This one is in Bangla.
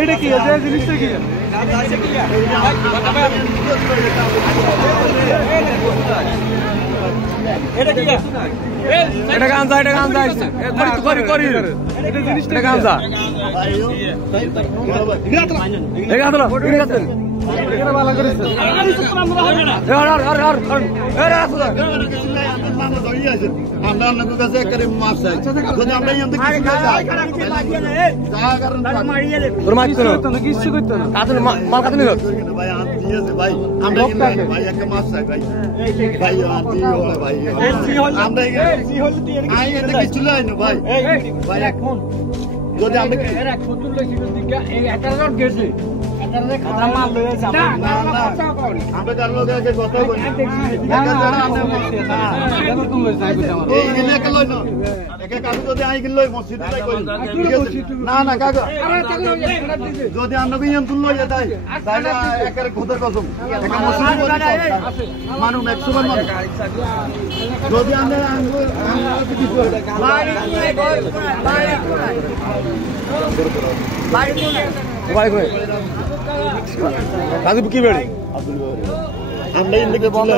এটা কি আছে জিনিসটা কি এটা গাঞ্জা এটা গাঞ্জা করি করি এটা জিনিসটা গাঞ্জা এটা গাঞ্জা এটা এটা ভালো করেছে আমরা আপনাদের কাছে একটা মাপ চাই যদি আমরা এখান থেকে কিছু করতো না মাল কাটে নিল ভাই আন দিয়েছে ভাই আমরা ভাই একটা মাপ চাই ভাই ভাই আন দিয়ে হলো ভাই আমরা এখানে কিছু নাই না ভাই ভাই এখন যদি আমরা এক সত্তর লইছি দিকে এই 11 গেছে কথা মাল লয়ে যাব না আমরা কার লগে কথা কই এই গেলে কে লই না একে কাগজ যদি আই গেল লই মসজিদে যাই কই না না কাগজ যদি আমরা বিয়ান তুল লই যাই তাহলে একের খোদার কসম একে মসজিদে মানু ম্যাক্সিমাম মানু যদি আমরা কিছু ভাই ভাই কাজী কি বেড়ে আমরা ইন্দিকে বন্ধ